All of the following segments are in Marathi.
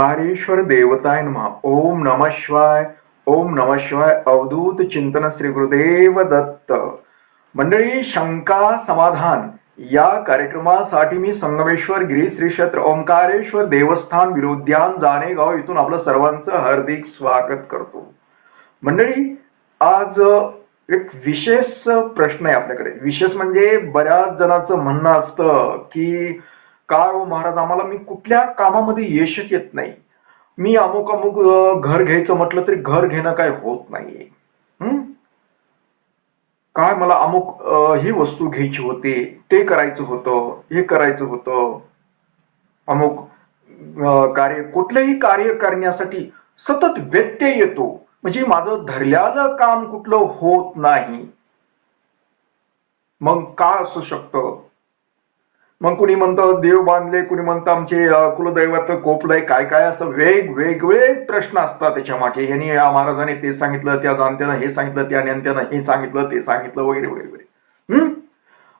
ओंकारेश्वर देवताय नम। ओम नम शिवाय ओम नम शिवाय अवधूत चिंतन श्री गुरुदेव दत्त। मंडळी शंका समाधान या कार्यक्रमासाठी मी संगमेश्वर गिरी श्री क्षेत्र ओंकारेश्वर देवस्थान विरोध्यान जाणेगाव इथून आपलं सर्वांचं हार्दिक स्वागत करतो। मंडळी आज एक विशेष प्रश्न आहे आपल्याकडे। विशेष म्हणजे बऱ्याच जणांचं म्हणणं असतं की काय हो महाराज? आम्हाला मी कुठल्या कामामध्ये यशच येत नाही. मी अमुक अमुक घर घ्यायचं म्हटलं तरी घर घेणं काय होत नाहीये. काय मला अमुक ही वस्तू घ्यायची होती ते करायचं होतं हे करायचं होतं. अमुक कार्य कुठलंही कार्य करण्यासाठी सतत व्यत्यय येतो. म्हणजे माझं धरल्याचं काम कुठलं होत नाही. मग काय असू शकतं? मग कुणी म्हणतं देव बांधले. कुणी म्हणतं आमचे अं, कुलदैवत कोपलंय. काय काय असं वेगवेगळे प्रश्न असतात त्याच्यामागे. यांनी या महाराजाने ते सांगितलं त्या जाणत्यानं हे सांगितलं त्या नेत्यानं हे सांगितलं ते सांगितलं वगैरे वगैरे हम्म?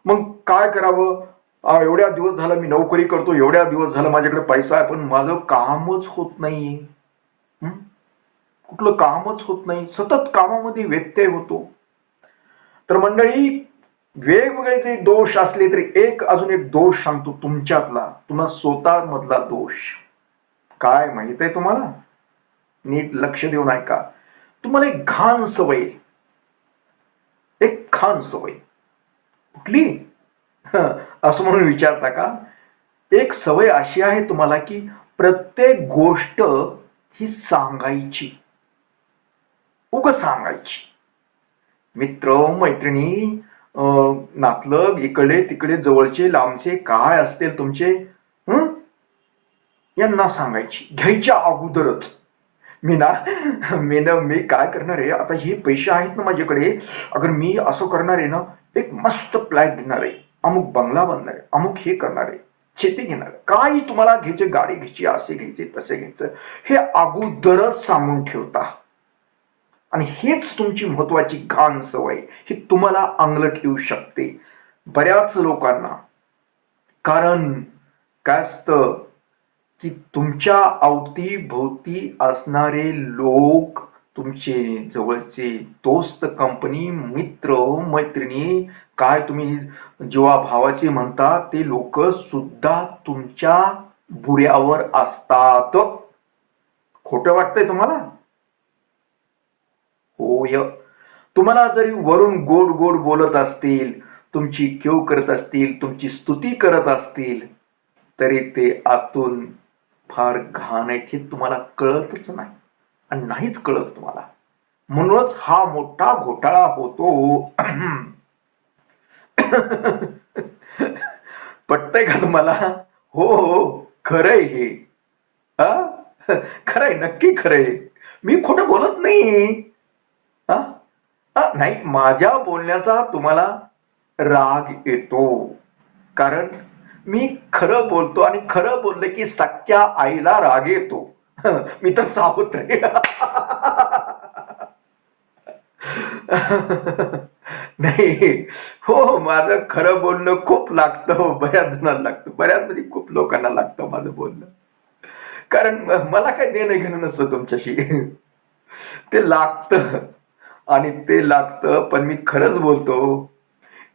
मग काय करावं? एवढ्या दिवस झालं मी नोकरी करतो एवढ्या दिवस झालं माझ्याकडे पैसा आहे पण माझं कामच होत नाहीये हम्म? कुठलं कामच होत नाही. सतत कामामध्ये व्यत्यय होतो. तर मंडळी वेगवेगळे दोष असले तरी एक अजून एक दोष सांगतो तुमच्यातला तुम्हा स्वतः मधला दोष. काय माहीत आहे तुम्हाला? नीट लक्ष देऊन ऐका. तुम्हाला एक घाण सवय एक खान सवय. कुठली? असं म्हणून विचारता का? एक सवय अशी आहे तुम्हाला की प्रत्येक गोष्ट ही सांगायची. उग सांगायची. मित्र मैत्रिणी अं, नातलग इकडे तिकडे जवळचे लांबचे काय असतील तुमचे? हं? यांना सांगायची. घ्यायच्या अगोदरच. मी ना मी ना मी काय करणार आहे? आता हे पैसे आहेत ना माझ्याकडे. अगर मी असं करणार आहे ना एक मस्त फ्लॅट घेणार आहे. अमुक बंगला बनणार आहे. अमुक हे करणार आहे. शेती घेणार काही तुम्हाला घ्यायचे गाडी घ्यायची असे घ्यायचे तसे घ्यायचं. हे अगोदरच सांगून ठेवता. आणि हेच तुमची महत्वाची घाण सवय ही तुम्हाला अंगलट येऊ शकते. बऱ्याच लोकांना. कारण काय असतं की तुमच्या अवतीभोवती असणारे लोक तुमचे जवळचे दोस्त कंपनी मित्र मैत्रिणी काय तुम्ही जेव्हा भावाचे म्हणता ते लोक सुद्धा तुमच्या बुऱ्यावर असतात. खोटं वाटतंय तुम्हाला? होय तुम्हाला जरी वरून गोड गोड बोलत असतील तुमची केव करत असतील तुमची स्तुती करत असतील तरी ते आतून फार घाण आहेत हे तुम्हाला कळतच नाही. आणि नाहीच कळत तुम्हाला. म्हणूनच हा मोठा घोटाळा होतो. पटतंय का तुम्हाला? हो हो खरंय हे? खरंय नक्की खरंय. मी खोटं बोलत नाही. नाही माझ्या बोलण्याचा तुम्हाला राग येतो. कारण मी खरं बोलतो आणि खरं बोलले की सख्या आईला राग येतो. मी तर सावत आहे नाही हो माझं खरं बोलणं खूप लागतं हो बऱ्याच जणांना लागतं. बऱ्याच म्हणजे खूप लोकांना लागतं माझं बोलणं. कारण मला काय देणं घेणं नसतं तुमच्याशी. ते लागतं. आणि ते लागतं पण मी खरंच बोलतो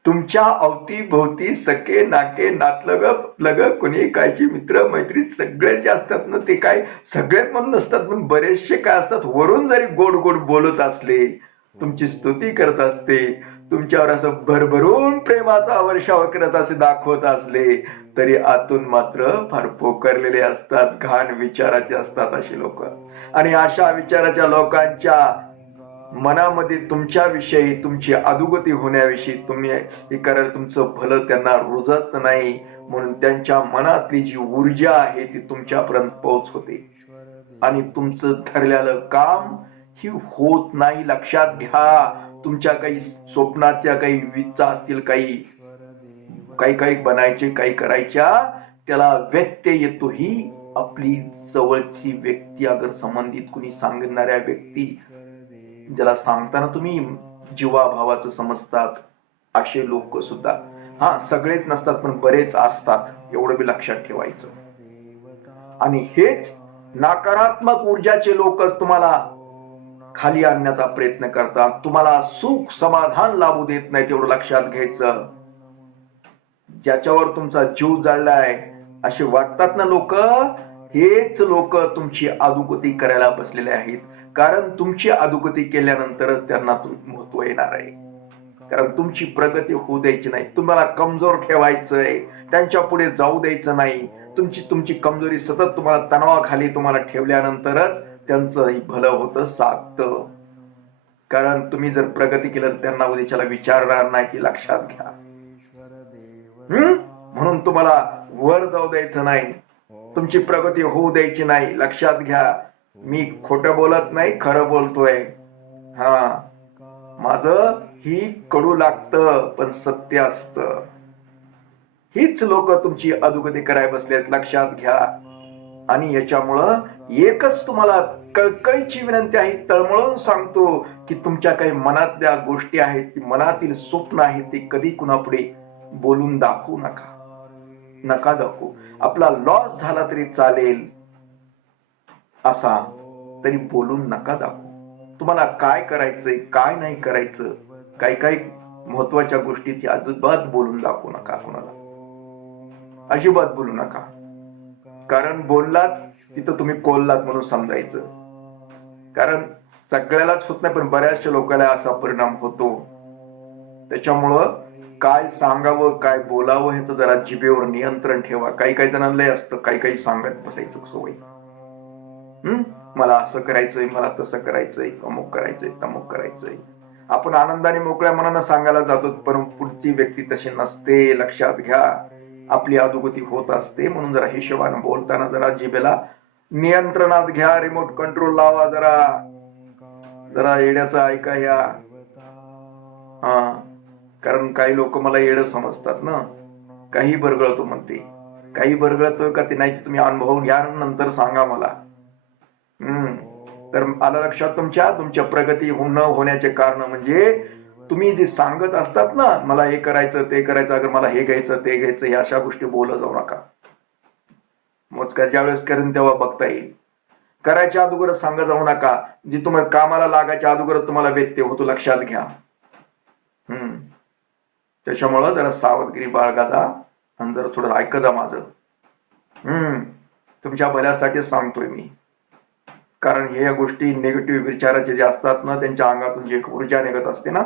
तुमच्या अवतीभोवती सखे नाके नातलग लग कोणी कायचे मित्र मैत्री सगळे जे असतात ना ते काय? सगळेच म्हणून नसतात पण बरेचसे काय असतात वरून जरी गोड गोड बोलत असले तुमची स्तुती करत असते तुमच्यावर असं भरभरून प्रेमाचा वर्षाव करत असे दाखवत असले तरी आतून मात्र फार पोकरलेले असतात घाण विचाराचे असतात अशी लोक. आणि अशा विचाराच्या लोकांच्या मनामध्ये तुमच्याविषयी तुमची अधोगती होण्याविषयी तुम्ही हे करायला तुमचं भलं त्यांना रुजत नाही. म्हणून त्यांच्या मनातली जी ऊर्जा आहे ती तुमच्यापर्यंत पोहोच होते आणि तुमचं ठरलेलं काम ही होत नाही. लक्षात घ्या. तुमच्या काही स्वप्नाच्या काही विचा असतील काही काही काही बनायचे काही करायच्या त्याला व्यत्यय येतो ही आपली जवळची व्यक्ती अगर संबंधित कुणी सांगणाऱ्या व्यक्ती ज्याला सांगताना तुम्ही जीवाभावाचं समजतात असे लोक सुद्धा. हा सगळेच नसतात पण बरेच असतात एवढं बी लक्षात ठेवायचं. आणि हेच नकारात्मक ऊर्जाचे लोक तुम्हाला खाली आणण्याचा प्रयत्न करतात. तुम्हाला सुख समाधान लाभू देत नाही तेवढं लक्षात घ्यायचं. ज्याच्यावर तुमचा जीव जळलाय असे वाटतात ना लोक? हेच लोक तुमची अधोगती करायला बसलेले आहेत. कारण तुमची अधोगती केल्यानंतरच त्यांना महत्त्व येणार आहे. कारण तुमची प्रगती होऊ द्यायची नाही. तुम्हाला कमजोर ठेवायचंय. त्यांच्या पुढे जाऊ द्यायचं नाही. तुमची तुमची कमजोरी सतत तुम्हाला तणावाखाली तुम्हाला ठेवल्यानंतरच त्यांचं भलं होतं साधत. कारण तुम्ही जर प्रगती केलं तर त्यांना उद्याच्याला विचारणार नाही की लक्षात घ्या. हम्म? म्हणून तुम्हाला वर जाऊ द्यायचं नाही. तुमची प्रगती होऊ द्यायची नाही. लक्षात घ्या. मी खोटं बोलत नाही खरं बोलतोय. हा. माझं ही कडू लागतं पण सत्य असत. हीच लोक तुमची अधोगती कराय बसलेत लक्षात घ्या. आणि याच्यामुळं एकच तुम्हाला कळकळीची विनंती आहे तळमळून सांगतो की तुमच्या काही मनातल्या गोष्टी आहेत ती मनातील स्वप्न आहेत ते कधी कुणापुढे बोलून दाखवू नका. नका दाखवू. आपला लॉस झाला तरी चालेल असा तरी बोलून नका दाखवू. तुम्हाला काय करायचंय काय नाही करायचं काही काही महत्त्वाच्या गोष्टीची अजिबात बोलून दाखवू नका कोणाला. अजिबात बोलू नका. कारण बोललात तिथं तुम्ही कोललात म्हणून समजायचं. कारण सगळ्यालाच होत नाही पण बऱ्याचशा लोकांना असा परिणाम होतो. त्याच्यामुळं काय सांगावं काय बोलावं ह्याचं जरा जिभेवर नियंत्रण ठेवा. काही काही जणांना लय असतं काही काही सांगत बसायचं सवय. हम्म मला असं करायचंय मला तसं करायचंय अमुक करायचंय तमुक करायचंय. आपण आनंदाने मोकळ्या मनानं सांगायला जातो पण पुढची व्यक्ती तशी नसते लक्षात घ्या. आपली अधोगती होत असते म्हणून जरा हिशोबानं बोलताना जरा जिभेला नियंत्रणात घ्या रिमोट कंट्रोल लावा जरा. जरा येण्याचा ऐका या. हा. कारण काही लोक मला येडं समजतात ना. काही बरगळतो म्हणते. काही बरगळतोय का ते नाही तुम्ही अनुभव घ्या नंतर सांगा मला. हम्म. तर आलं लक्षात तुमच्या? तुमच्या प्रगती हो- न होण्याचे कारण म्हणजे तुम्ही जे सांगत असतात ना मला हे करायचं ते करायचं अगर मला हे घ्यायचं ते घ्यायचं या अशा गोष्टी बोलत जाऊ नका. मोजका ज्यावेळेस करेन तेव्हा बघता येईल. करायच्या अगोदर सांगत जाऊ नका. जी तुम्हाला कामाला लागायच्या अगोदर तुम्हाला व्यत्यय होतो लक्षात घ्या. हम्म. त्याच्यामुळं जरा सावधगिरी बाळगा आणि जरा थोडं ऐकत माझं. हम्म. तुमच्या भल्यासाठी सांगतोय मी. कारण हे या गोष्टी निगेटिव्ह विचाराचे जे असतात ना त्यांच्या अंगातून जे ऊर्जा निघत असते ना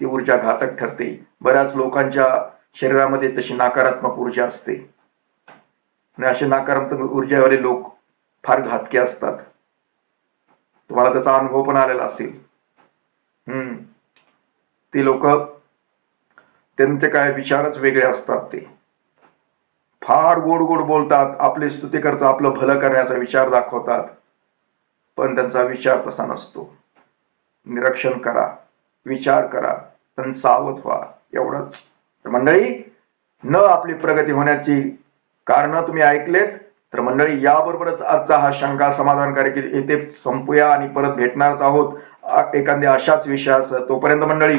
ती ऊर्जा घातक ठरते. बऱ्याच लोकांच्या शरीरामध्ये तशी नकारात्मक ऊर्जा असते. आणि असे नकारात्मक ऊर्जावाले लोक फार घातके असतात. तुम्हाला त्याचा अनुभव पण आलेला असेल. हम्म. ती लोक त्यांचे काय विचारच वेगळे असतात ते. फार गोड गोड बोलतात आपली स्तुती करतात आपलं भलं करण्याचा विचार दाखवतात पण त्यांचा विचार तसा नसतो. निरीक्षण करा विचार करा पण सावध व्हा एवढंच. तर मंडळी न आपली प्रगती होण्याची कारण तुम्ही ऐकलेत तर मंडळी याबरोबरच आजचा हा शंका समाधान की येथे संपूया आणि परत भेटणारच आहोत एखाद्या अशाच विषयासह तोपर्यंत मंडळी